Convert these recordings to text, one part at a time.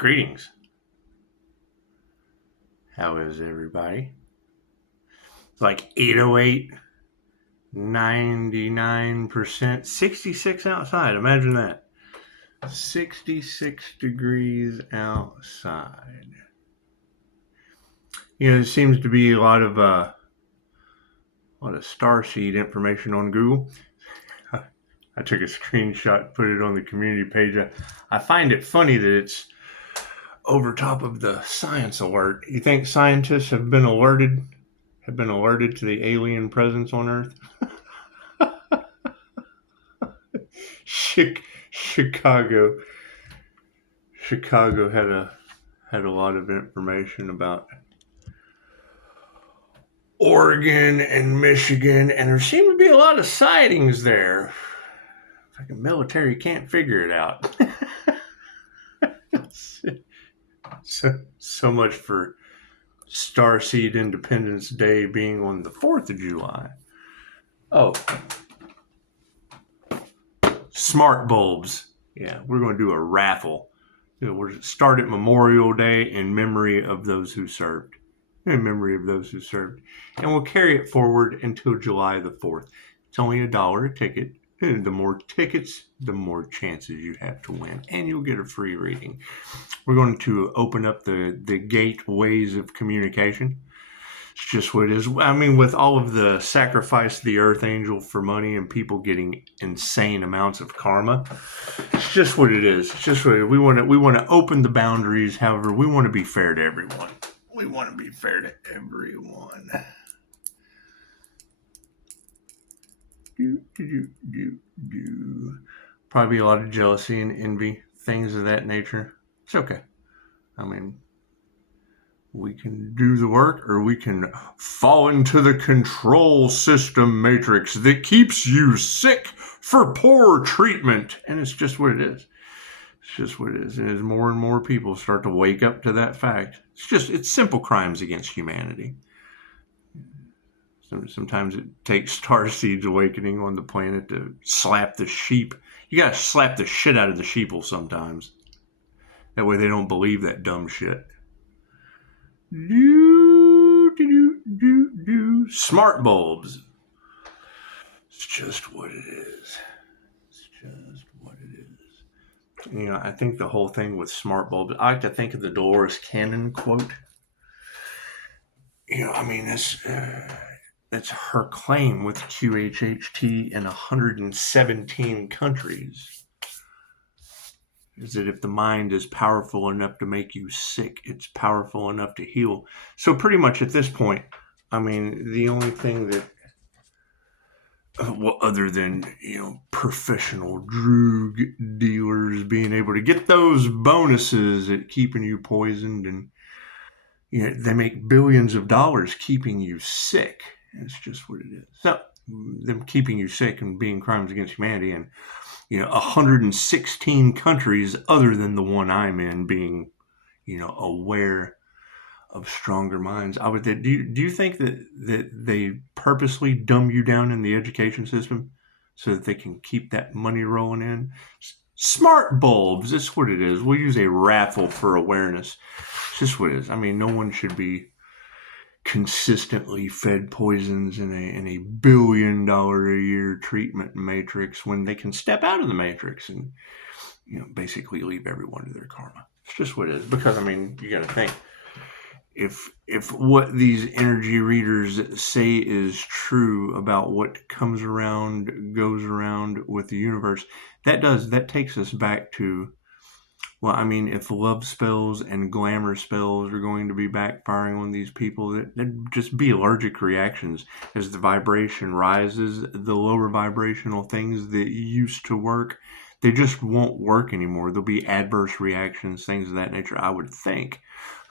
Greetings. How is everybody? It's like 8:08, 99%, 66 outside. Imagine that. 66 degrees outside. You know, there seems to be a lot of starseed information on Google. I took a screenshot, put it on the community page. I find it funny that it's over top of the science alert. You think scientists have been alerted to the alien presence on Earth? Chicago had a lot of information about Oregon and Michigan, and there seem to be a lot of sightings there. Like the military can't figure it out. So much for Starseed Independence Day being on the 4th of July. Oh, smart bulbs. Yeah, we're going to do a raffle. We'll start at Memorial Day in memory of those who served. And we'll carry it forward until July the 4th. It's only $1 a ticket. And the more tickets, the more chances you have to win. And you'll get a free reading. We're going to open up the gateways of communication. It's just what it is. I mean, with all of the sacrifice of the Earth Angel for money and people getting insane amounts of karma, it's just what it is. It's just what it is. We want to open the boundaries. However, we want to be fair to everyone. Probably a lot of jealousy and envy, things of that nature. It's okay. I mean, we can do the work, or we can fall into the control system matrix that keeps you sick for poor treatment. And it's just what it is. And as more and more people start to wake up to that fact, it's simple crimes against humanity. Sometimes it takes starseeds awakening on the planet to slap the sheep. You gotta slap the shit out of the sheeple sometimes. That way they don't believe that dumb shit. Smart bulbs. It's just what it is. You know, I think the whole thing with smart bulbs, I like to think of the Dolores Cannon quote. You know, I mean, that's her claim with QHHT in 117 countries. Is that if the mind is powerful enough to make you sick, it's powerful enough to heal. So pretty much at this point, I mean, the only thing that, other than, professional drug dealers being able to get those bonuses at keeping you poisoned, and they make billions of dollars keeping you sick. It's just what it is. So them keeping you sick and being crimes against humanity, and 116 countries other than the one I'm in being, aware of stronger minds. Do you think that they purposely dumb you down in the education system so that they can keep that money rolling in? Smart bulbs, that's what it is. We'll use a raffle for awareness. It's just what it is. I mean, no one should be consistently fed poisons in a $1 billion a year treatment matrix when they can step out of the matrix and basically leave everyone to their karma. It's just what it is. Because I mean, you got to think, if what these energy readers say is true about what comes around goes around with the universe, that takes us back to, well, I mean, if love spells and glamour spells are going to be backfiring on these people, that'd just be allergic reactions. As the vibration rises, the lower vibrational things that used to work, they just won't work anymore. There'll be adverse reactions, things of that nature, I would think.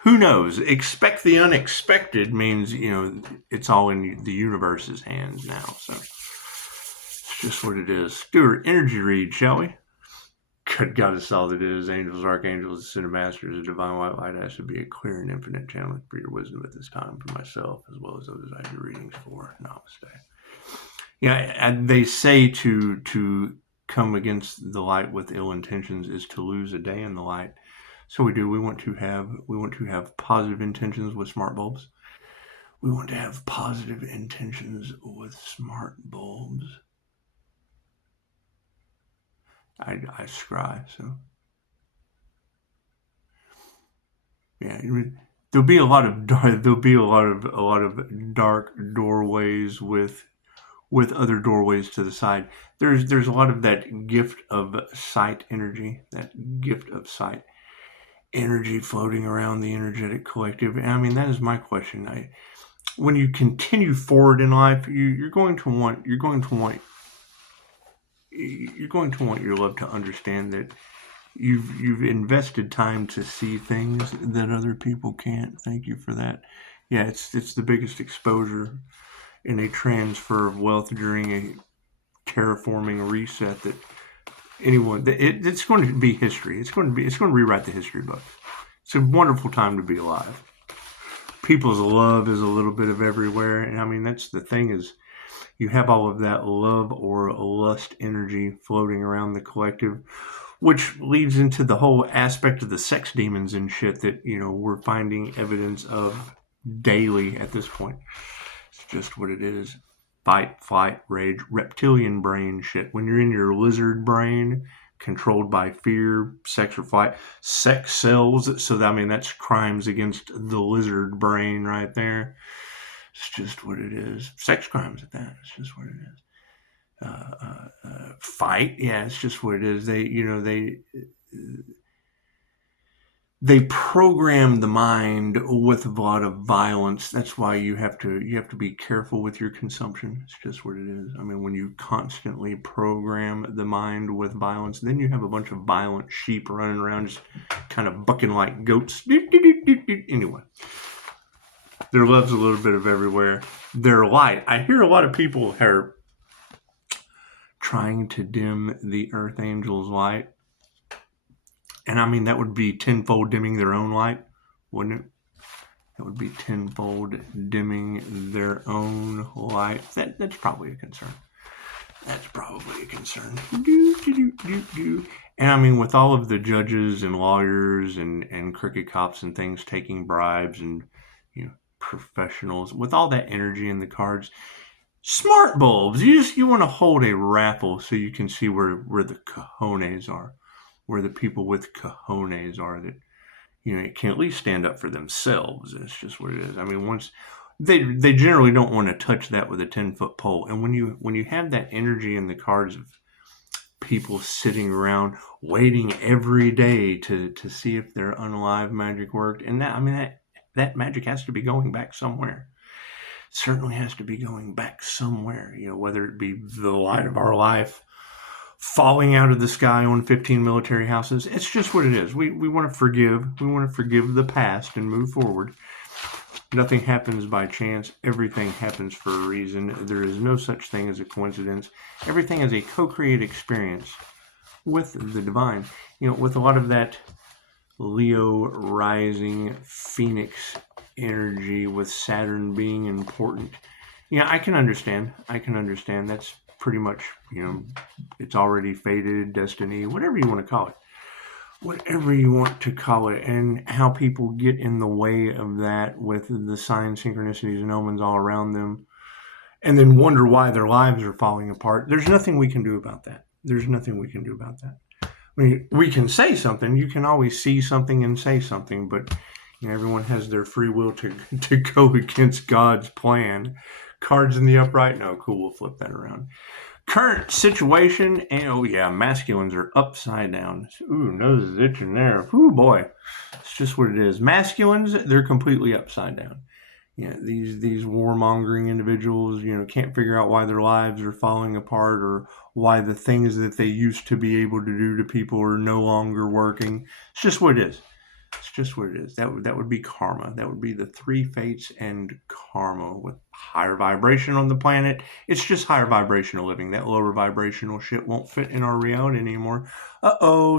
Who knows? Expect the unexpected means, it's all in the universe's hands now. So it's just what it is. Do an energy read, shall we? Good God is all that is. Angels, archangels, ascended masters, a divine white light. I should be a clear and infinite channel for your wisdom at this time for myself as well as those I do readings for. Namaste. And they say to come against the light with ill intentions is to lose a day in the light. So we do. We want to have positive intentions with smart bulbs. We want to have positive intentions with smart bulbs. I scry, so yeah. There'll be a lot of dark doorways with other doorways to the side. There's a lot of that gift of sight energy, floating around the energetic collective. And I mean, that is my question. When you continue forward in life, you're going to want your love to understand that you've invested time to see things that other people can't. Thank you for that. Yeah, it's the biggest exposure in a transfer of wealth during a terraforming reset that anyone. It's going to be history. It's going to rewrite the history book. It's a wonderful time to be alive. People's love is a little bit of everywhere, and I mean that's the thing is you have all of that love or lust energy floating around the collective, which leads into the whole aspect of the sex demons and shit that we're finding evidence of daily at this point. It's just what it is. Fight, flight, rage, reptilian brain shit. When you're in your lizard brain, controlled by fear, sex or flight, sex sells. So that's crimes against the lizard brain right there. It's just what it is. Sex crimes at that. It's just what it is. Fight, yeah, it's just what it is. They program the mind with a lot of violence. That's why you have to be careful with your consumption. It's just what it is. I mean, when you constantly program the mind with violence, then you have a bunch of violent sheep running around just kind of bucking like goats. Anyway, their love's a little bit of everywhere. Their light. I hear a lot of people are trying to dim the Earth Angel's light. And I mean, that would be tenfold dimming their own light, wouldn't it? That would be tenfold dimming their own light. That's probably a concern. And I mean, with all of the judges and lawyers and crooked cops and things taking bribes and professionals, with all that energy in the cards, smart bulbs. You want to hold a raffle so you can see where the cojones are. Where the people with cojones are that can at least stand up for themselves. It's just what it is. I mean, once they generally don't want to touch that with a 10-foot pole. And when you have that energy in the cards of people sitting around waiting every day to see if their unalive magic worked, and that magic has to be going back somewhere. Certainly has to be going back somewhere. Whether it be the light of our life falling out of the sky on 15 military houses. It's just what it is. We want to forgive. We want to forgive the past and move forward. Nothing happens by chance. Everything happens for a reason. There is no such thing as a coincidence. Everything is a co-created experience with the divine. With a lot of that Leo rising Phoenix energy with Saturn being important. I can understand. That's pretty much, it's already fated, destiny, whatever you want to call it. And how people get in the way of that with the signs, synchronicities, and omens all around them, and then wonder why their lives are falling apart. There's nothing we can do about that. I mean, we can say something. You can always see something and say something, but everyone has their free will to go against God's plan. Cards in the upright? No, cool, we'll flip that around. Current situation, and oh yeah, masculines are upside down. Ooh, nose is itching there. Ooh, boy. It's just what it is. Masculines, they're completely upside down. These warmongering individuals, can't figure out why their lives are falling apart or why the things that they used to be able to do to people are no longer working. It's just what it is. That would be karma. That would be the three fates and karma with higher vibration on the planet. It's just higher vibrational living. That lower vibrational shit won't fit in our reality anymore.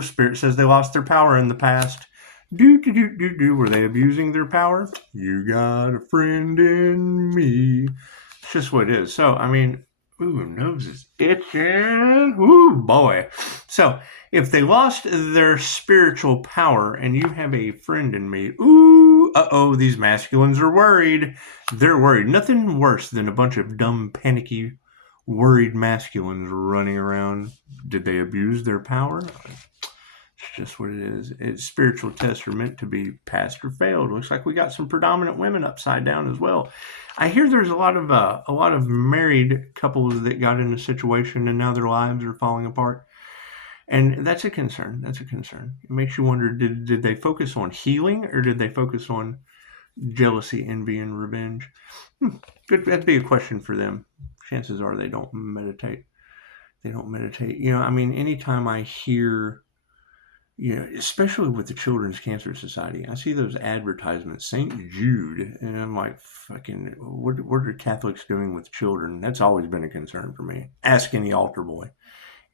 Spirit says they lost their power in the past. Were they abusing their power? You got a friend in me. It's just what it is. So, I mean, nose is itching. Ooh, boy. So, If they lost their spiritual power and you have a friend in me, ooh, uh-oh, these masculines are worried. They're worried. Nothing worse than a bunch of dumb, panicky, worried masculines running around. Did they abuse their power? It's just what it is. It's spiritual tests are meant to be passed or failed. Looks like we got some predominant women upside down as well. I hear there's a lot of married couples that got in a situation and now their lives are falling apart. And that's a concern. That's a concern. It makes you wonder, did they focus on healing or did they focus on jealousy, envy, and revenge? Good. That'd be a question for them. Chances are they don't meditate. They don't meditate. I mean, anytime I hear, especially with the Children's Cancer Society, I see those advertisements, St. Jude, and I'm like, fucking, what are Catholics doing with children? That's always been a concern for me. Ask any altar boy.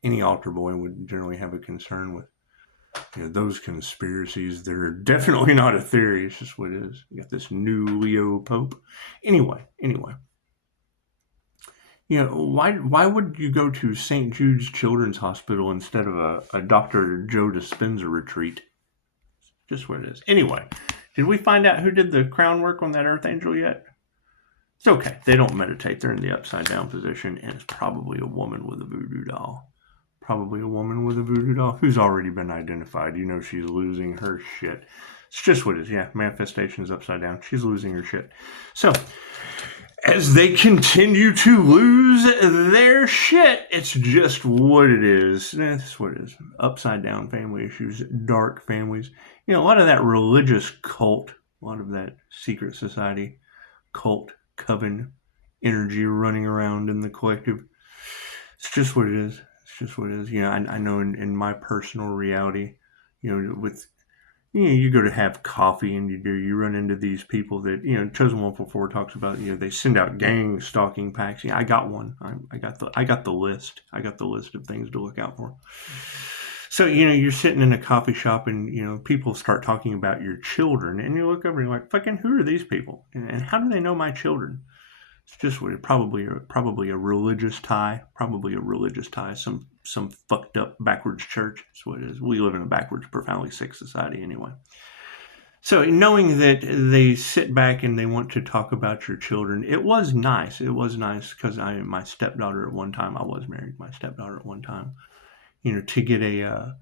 Any altar boy would generally have a concern with those conspiracies. They're definitely not a theory. It's just what it is. You got this new Leo Pope. Anyway. Why would you go to St. Jude's Children's Hospital instead of a Dr. Joe Dispenza retreat? Just what it is. Anyway, did we find out who did the crown work on that Archangel yet? It's okay. They don't meditate. They're in the upside down position, and it's probably a woman with a voodoo doll. Probably a woman with a voodoo doll who's already been identified. She's losing her shit. It's just what it is. Yeah, manifestation is upside down. She's losing her shit. So, as they continue to lose their shit, it's just what it is. That's what it is. Upside down family issues, dark families. A lot of that religious cult, a lot of that secret society, cult, coven energy running around in the collective. It's just what it is. Just what it is. I know in my personal reality, with you go to have coffee and you run into these people that Chosen 144 talks about. They send out gang stalking packs. I got one. I got the list. I got the list of things to look out for. So you're sitting in a coffee shop and people start talking about your children and you look over and you're like, fucking who are these people and how do they know my children? It's just what it probably a religious tie, some fucked up backwards church. That's what it is. We live in a backwards, profoundly sick society anyway. So knowing that they sit back and they want to talk about your children, it was nice. It was nice because my stepdaughter at one time, I was married. My stepdaughter at one time, to get a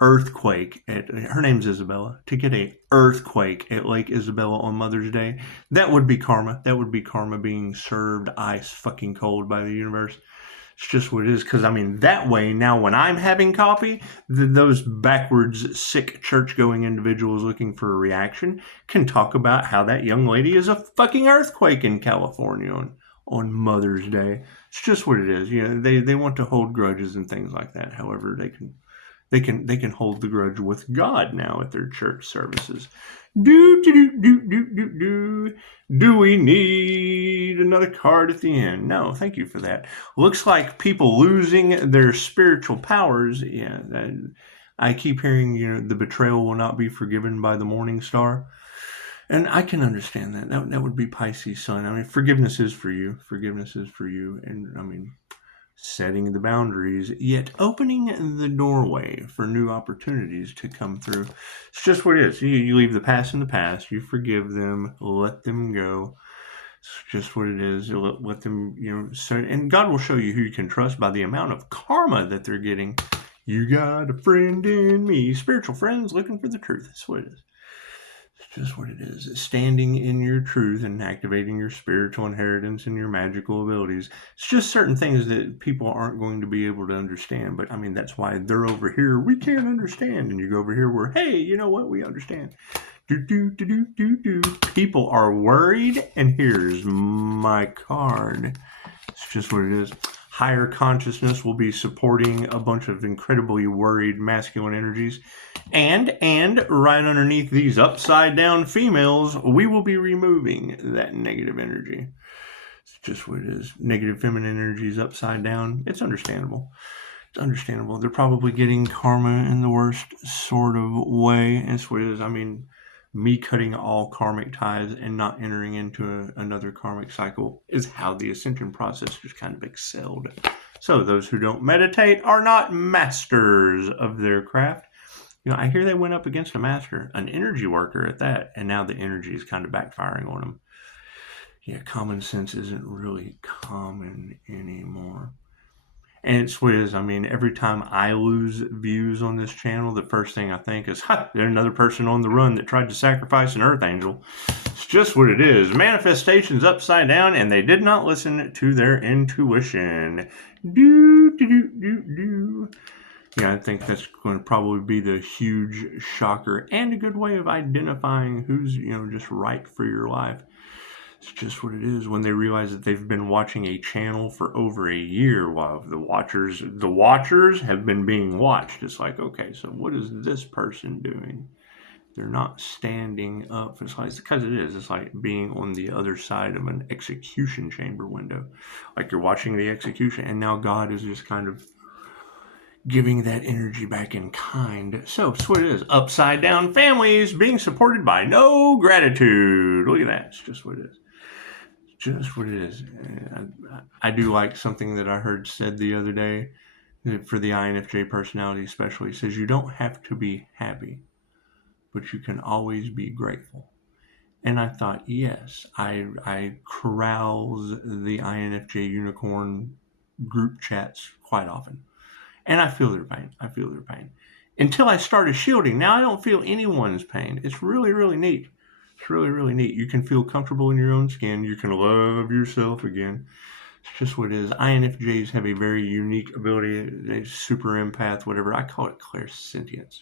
earthquake her name's Isabella, to get a earthquake at Lake Isabella on Mother's Day, that would be karma. That would be karma being served ice fucking cold by the universe. It's just what it is. Because that way now when I'm having coffee, those backwards sick church going individuals looking for a reaction can talk about how that young lady is a fucking earthquake in California on Mother's Day. It's just what it is. They want to hold grudges and things like that. However, they can hold the grudge with God now at their church services. Do we need another card at the end? No, thank you for that. Looks like people losing their spiritual powers. Yeah, I keep hearing the betrayal will not be forgiven by the morning star. And I can understand that. That would be Pisces sun. Forgiveness is for you. Forgiveness is for you. And setting the boundaries, yet opening the doorway for new opportunities to come through. It's just what it is. You leave the past in the past. You forgive them. Let them go. It's just what it is. You let them, and God will show you who you can trust by the amount of karma that they're getting. You got a friend in me. Spiritual friends looking for the truth. That's what it is. Just what it is. Standing in your truth and activating your spiritual inheritance and your magical abilities. It's just certain things that people aren't going to be able to understand. But that's why they're over here. We can't understand. And you go over here where, hey, you know what? We understand. People are worried. And here's my card. It's just what it is. Higher consciousness will be supporting a bunch of incredibly worried masculine energies. And right underneath these upside down females, we will be removing that negative energy. It's just what it is. Negative feminine energy is upside down. It's understandable. It's understandable. They're probably getting karma in the worst sort of way. That's what it is. Me cutting all karmic ties and not entering into another karmic cycle is how the ascension process just kind of excelled. So those who don't meditate are not masters of their craft. I hear they went up against a master, an energy worker at that, and now the energy is kind of backfiring on them. Yeah, common sense isn't really common anymore. And it's what it is. I mean, every time I lose views on this channel, the first thing I think is, there's another person on the run that tried to sacrifice an earth angel. It's just what it is. Manifestation's upside down, and they did not listen to their intuition. Yeah, I think that's going to probably be the huge shocker and a good way of identifying who's, just right for your life. It's just what it is when they realize that they've been watching a channel for over a year while the watchers have been being watched. It's like, okay, so what is this person doing? They're not standing up. It's like, because it is. It's like being on the other side of an execution chamber window. Like you're watching the execution, and now God is just kind of giving that energy back in kind. So that's what it is. Upside down families being supported by no gratitude. Look at that. It's just what it is. Just what it is. I do like something that I heard said the other day for the INFJ personality especially. It says you don't have to be happy, but you can always be grateful. And I thought, yes, I carouse the INFJ unicorn group chats quite often. And I feel their pain. Until I started shielding. Now I don't feel anyone's pain. It's really, really neat. It's really, really neat. You can feel comfortable in your own skin. You can love yourself again. It's just what it is. INFJs have a very unique ability. They're super empath, whatever. I call it clairsentience.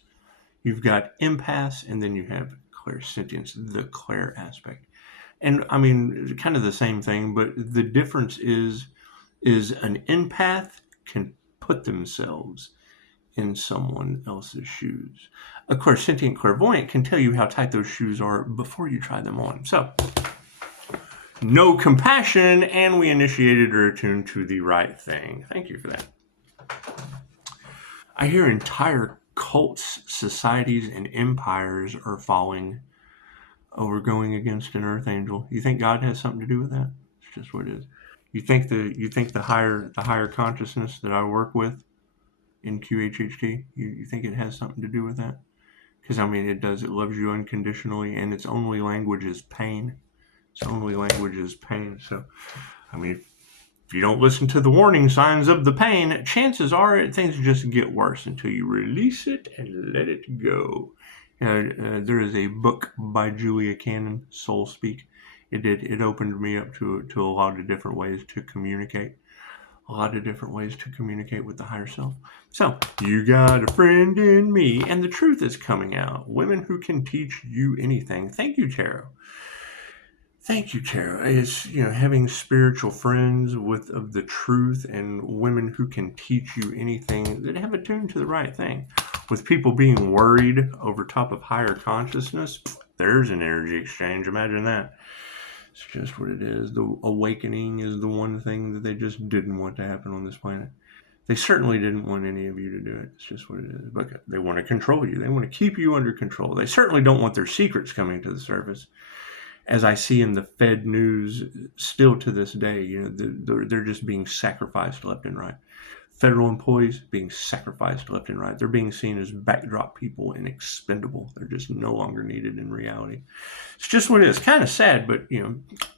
You've got empaths, and then you have clairsentience, the clair aspect. And I mean, kind of the same thing, but the difference is an empath can put themselves in someone else's shoes. A clairsentient clairvoyant can tell you how tight those shoes are before you try them on. So, no compassion, and we initiated or attuned to the right thing. Thank you for that. I hear entire cults, societies, and empires are falling over going against an earth angel. You think God has something to do with that? It's just what it is. You think the higher consciousness that I work with in QHHT, you think it has something to do with that? Because, I mean, it does. It loves you unconditionally, and its only language is pain. So, I mean, if you don't listen to the warning signs of the pain, chances are things just get worse until you release it and let it go. There is a book by Julia Cannon, Soul Speak. It opened me up to a lot of different ways to communicate. With the higher self. So, you got a friend in me, and the truth is coming out. Women who can teach you anything. Thank you, Tarot. It's, having spiritual friends of the truth and women who can teach you anything that have attuned to the right thing. With people being worried over top of higher consciousness, there's an energy exchange. Imagine that. It's just what it is. The awakening is the one thing that they just didn't want to happen on this planet. They certainly didn't want any of you to do it. It's just what it is. But they want to control you. They want to keep you under control. They certainly don't want their secrets coming to the surface. As I see in the Fed news still to this day, they're just being sacrificed left and right. Federal employees being sacrificed left and right. They're being seen as backdrop people and expendable. They're just no longer needed in reality. It's just what it is. Kind of sad, but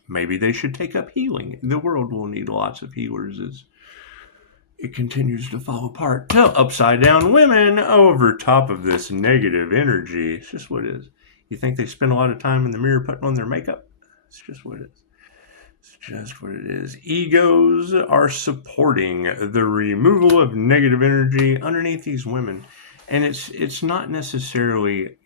maybe they should take up healing. The world will need lots of healers as it continues to fall apart. So upside down women over top of this negative energy. It's just what it is. You think they spend a lot of time in the mirror putting on their makeup? It's just what it is. Egos are supporting the removal of negative energy underneath these women. And it's not necessarily,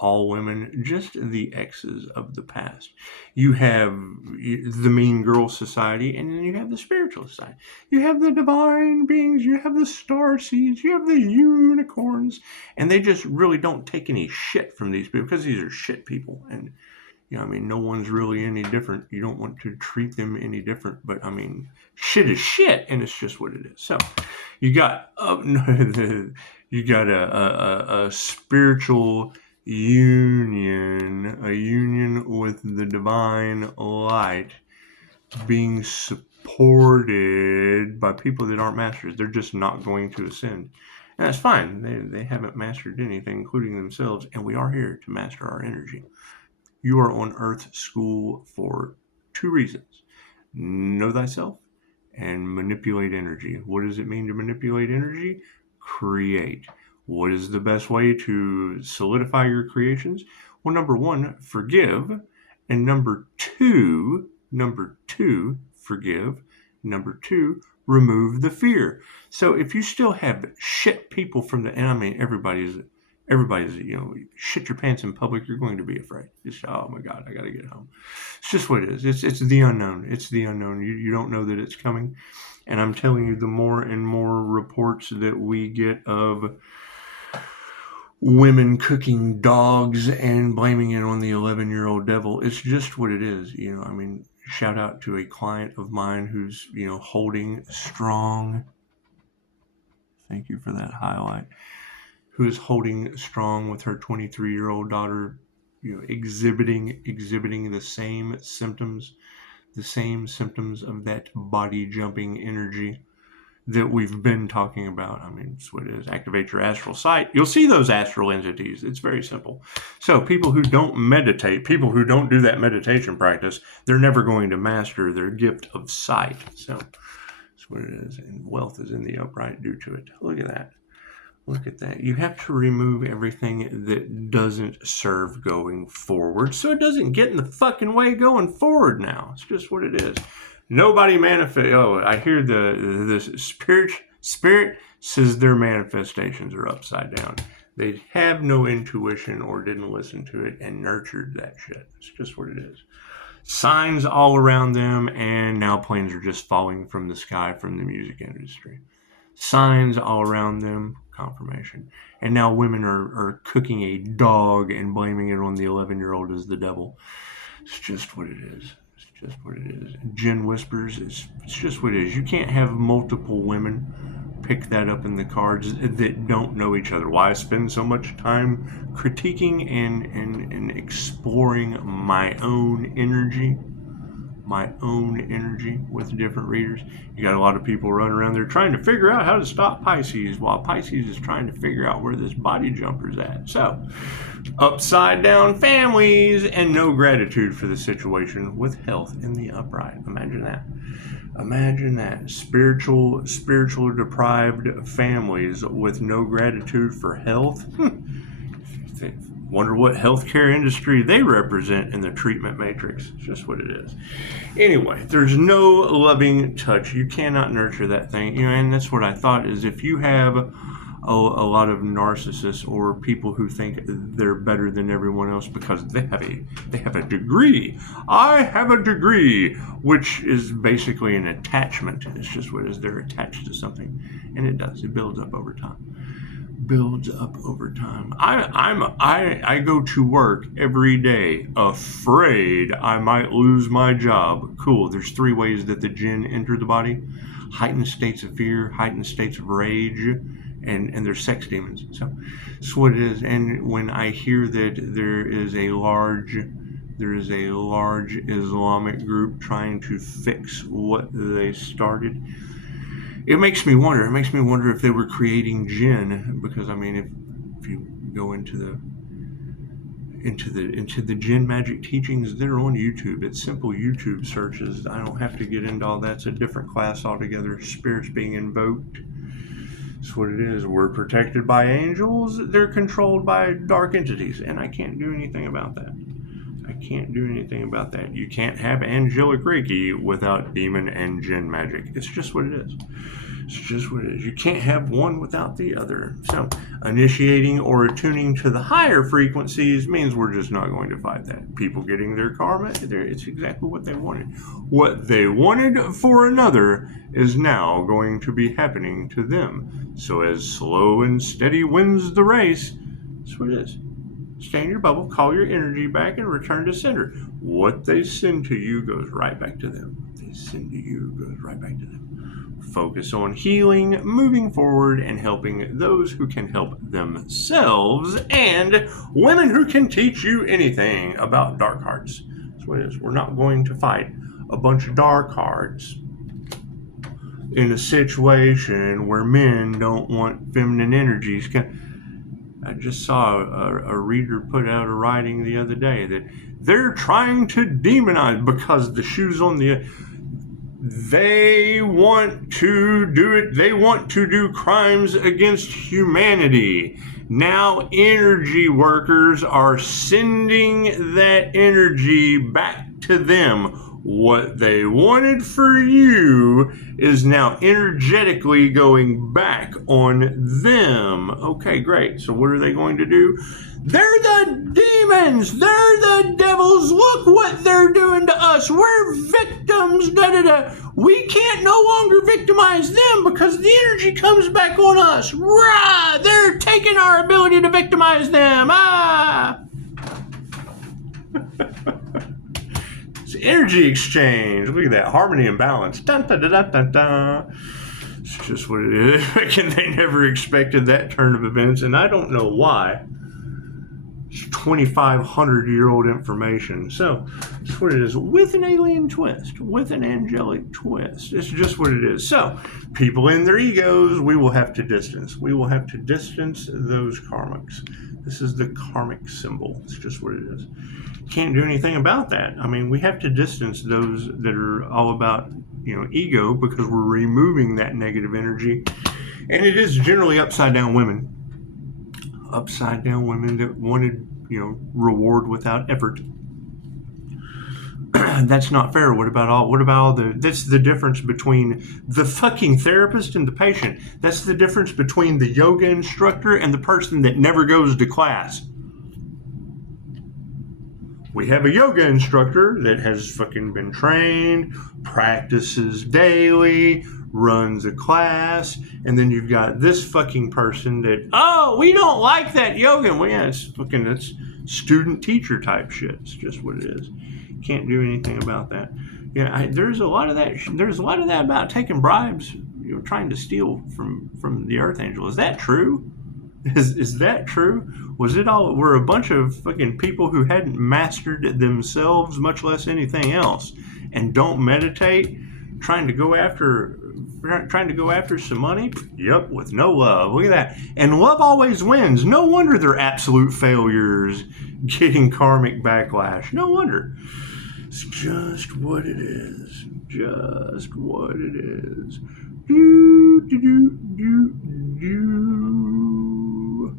all women, just the exes of the past. You have the mean girl society, and then you have the spiritual side. You have the divine beings, you have the star seeds, you have the unicorns, and they just really don't take any shit from these people because these are shit people. And no one's really any different. You don't want to treat them any different, but shit is shit, and it's just what it is. So, you got a spiritual union, a union with the divine light, being supported supported by people that aren't masters. They're just not going to ascend. And that's fine. They haven't mastered anything, including themselves, and we are here to master our energy. You are on Earth School for 2 reasons. Know thyself and manipulate energy. What does it mean to manipulate energy? Create. What is the best way to solidify your creations? Well, number 1, forgive. And number two, forgive. Number 2, remove the fear. So if you still have shit people from the, and I mean everybody's, shit your pants in public, you're going to be afraid. Just, oh my God, I got to get home. It's just what it is. It's the unknown. It's the unknown. You don't know that it's coming. And I'm telling you, the more and more reports that we get of women cooking dogs and blaming it on the 11-year-old devil, it's just what it is. Shout out to a client of mine who's, holding strong. Thank you for that highlight. Who is holding strong with her 23-year-old daughter, exhibiting the same symptoms of that body jumping energy that we've been talking about. It's what it is. Activate your astral sight. You'll see those astral entities. It's very simple. So people who don't meditate, people who don't do that meditation practice, they're never going to master their gift of sight. So that's what it is. And wealth is in the upright due to it. Look at that. Look at that. You have to remove everything that doesn't serve going forward so it doesn't get in the fucking way going forward now. It's just what it is. Nobody manifest. Oh, I hear the spirit says their manifestations are upside down. They have no intuition or didn't listen to it and nurtured that shit. It's just what it is. Signs all around them, and now planes are just falling from the sky from the music industry. Signs all around them, confirmation. And now women are cooking a dog and blaming it on the 11-year-old as the devil. It's just what it is. It's just what it is. Jinn whispers, it's just what it is. You can't have multiple women pick that up in the cards that don't know each other. Why I spend so much time critiquing and exploring my own energy with different readers. You got a lot of people running around there trying to figure out how to stop Pisces, while Pisces is trying to figure out where this body jumper's at. So, upside down families and no gratitude for the situation with health in the upright. Imagine that. Spiritual deprived families with no gratitude for health. Wonder what healthcare industry they represent in the treatment matrix. It's just what it is. Anyway, there's no loving touch. You cannot nurture that thing. And that's what I thought is if you have a lot of narcissists or people who think they're better than everyone else because they have a degree. I have a degree, which is basically an attachment. It's just what it is. They're attached to something, and it does. It builds up over time. I go to work every day afraid I might lose my job. Cool. There's 3 ways that the jinn enter the body: heightened states of fear, heightened states of rage, and there's sex demons. So that's what it is. And when I hear that there is a large Islamic group trying to fix what they started, it makes me wonder. It makes me wonder if they were creating jinn, because if you go into the jinn magic teachings, they're on YouTube. It's simple YouTube searches. I don't have to get into all that. It's a different class altogether. Spirits being invoked. That's what it is. We're protected by angels. They're controlled by dark entities, and I can't do anything about that. You can't have angelic Reiki without demon and jinn magic. It's just what it is. You can't have one without the other. So, initiating or attuning to the higher frequencies means we're just not going to fight that. People getting their karma, it's exactly what they wanted. What they wanted for another is now going to be happening to them. So, as slow and steady wins the race, that's what it is. Stay in your bubble, call your energy back, and return to sender. What they send to you goes right back to them. Focus on healing, moving forward, and helping those who can help themselves, and women who can teach you anything about dark hearts. That's what it is. We're not going to fight a bunch of dark hearts in a situation where men don't want feminine energies. I just saw a reader put out a writing the other day that they're trying to demonize because the shoe's on the... They want to do it. They want to do crimes against humanity. Now energy workers are sending that energy back to them. What they wanted for you is now energetically going back on them. Okay, great. So what are they going to do? They're the demons. They're the devils. Look what they're doing to us. We're victims. We can't no longer victimize them because the energy comes back on us. Rah! They're taking our ability to victimize them. Ah! It's energy exchange. Look at that. Harmony and balance. Dun, dun, dun, dun, dun, dun. It's just what it is. And they never expected that turn of events, and I don't know why. It's 2,500-year-old information. So, that's what it is. With an alien twist. With an angelic twist. It's just what it is. So, people in their egos, we will have to distance. We will have to distance those karmics. This is the karmic symbol. It's just what it is. Can't do anything about that. I mean, we have to distance those that are all about, ego, because we're removing that negative energy. And it is generally upside down women. Upside down women that wanted, reward without effort. That's not fair. What about all that's the difference between the fucking therapist and the patient. That's the difference between the yoga instructor and the person that never goes to class. We have a yoga instructor that has fucking been trained, practices daily, runs a class, and then you've got this fucking person that, we don't like that yoga. Well, yeah, it's student teacher type shit. It's just what it is. Can't do anything about that. Yeah, there's a lot of that. There's a lot of that about taking bribes, trying to steal from the Archangel. Is that true? Is that true? Were a bunch of fucking people who hadn't mastered themselves, much less anything else, and don't meditate, trying to go after some money? Yep, with no love. Look at that. And love always wins. No wonder they're absolute failures, getting karmic backlash. No wonder. It's just what it is. Just what it is. Do, do, do, do, do.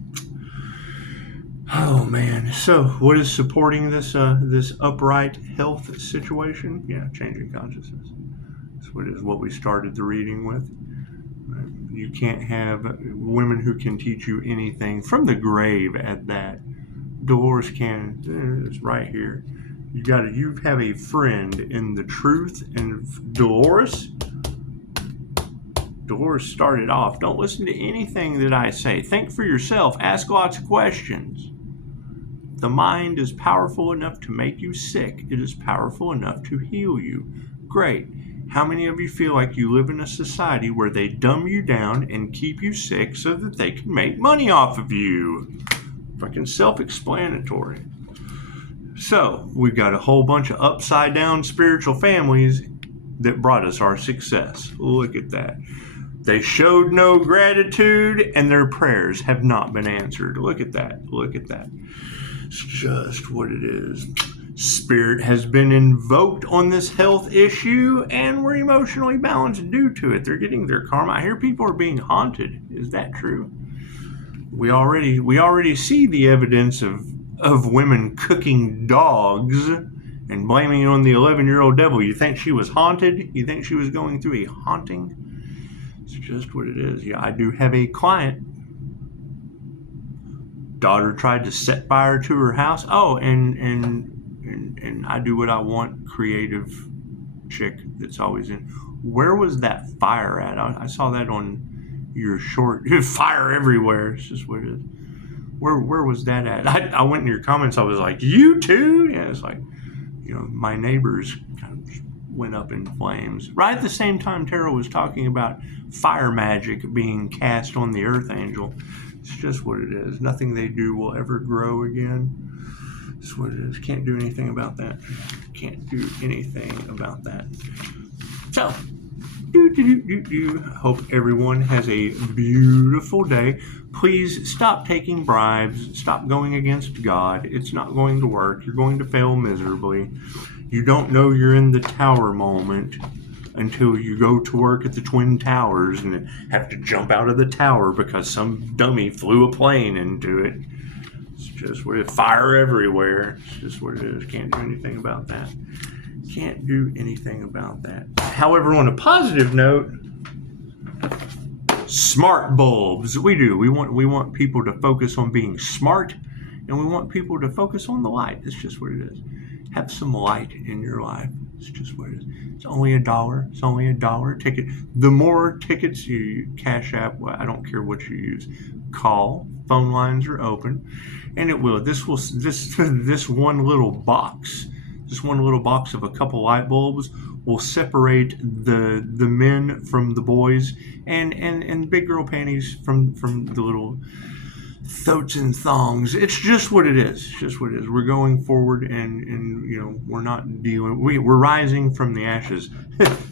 Oh man! So, what is supporting this upright health situation? Yeah, changing consciousness. That's what is what we started the reading with. You can't have women who can teach you anything from the grave. At that, Dolores Cannon is right here. You have a friend in the truth, and Dolores started off. Don't listen to anything that I say. Think for yourself. Ask lots of questions. The mind is powerful enough to make you sick. It is powerful enough to heal you. Great. How many of you feel like you live in a society where they dumb you down and keep you sick so that they can make money off of you? Fucking self-explanatory. So, we've got a whole bunch of upside down spiritual families that brought us our success. Look at that. They showed no gratitude and their prayers have not been answered. Look at that. Look at that. It's just what it is. Spirit has been invoked on this health issue and we're emotionally balanced due to it. They're getting their karma. I hear people are being haunted. Is that true? We already see the evidence of women cooking dogs and blaming it on the 11-year-old devil. You think she was haunted? You think she was going through a haunting? It's just what it is. Yeah, I do have a client. Daughter tried to set fire to her house. Oh, and I do what I want. Creative chick that's always in. Where was that fire at? I saw that on your short. Fire everywhere. It's just what it is. Where was that at? I went in your comments. I was like, you too? Yeah, it's like, my neighbors kind of went up in flames. Right at the same time Tara was talking about fire magic being cast on the Archangel. It's just what it is. Nothing they do will ever grow again. It's what it is. Can't do anything about that. Can't do anything about that. So, Hope everyone has a beautiful day. Please stop taking bribes. Stop going against God. It's not going to work. You're going to fail miserably. You don't know you're in the tower moment until you go to work at the Twin Towers and have to jump out of the tower because some dummy flew a plane into it. It's just what it fire everywhere. It's just what it is. Can't do anything about that. Can't do anything about that. However, on a positive note, smart bulbs. We do. We want people to focus on being smart, and we want people to focus on the light. It's just what it is. Have some light in your life. It's just what it is. It's only $1. It's only $1 ticket. The more tickets you Cash App, well, I don't care what you use. Call. Phone lines are open, and it will. This one little box. Just one little box of a couple light bulbs will separate the men from the boys, and big girl panties from the little thoats and thongs. It's just what it is. It's just what it is. We're going forward, and we're not dealing. We're rising from the ashes.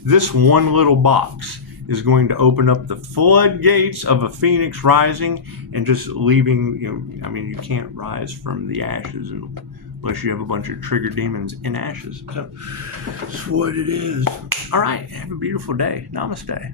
This one little box is going to open up the floodgates of a phoenix rising and just leaving. You can't rise from the ashes unless you have a bunch of trigger demons in ashes. So that's what it is. All right. Have a beautiful day. Namaste.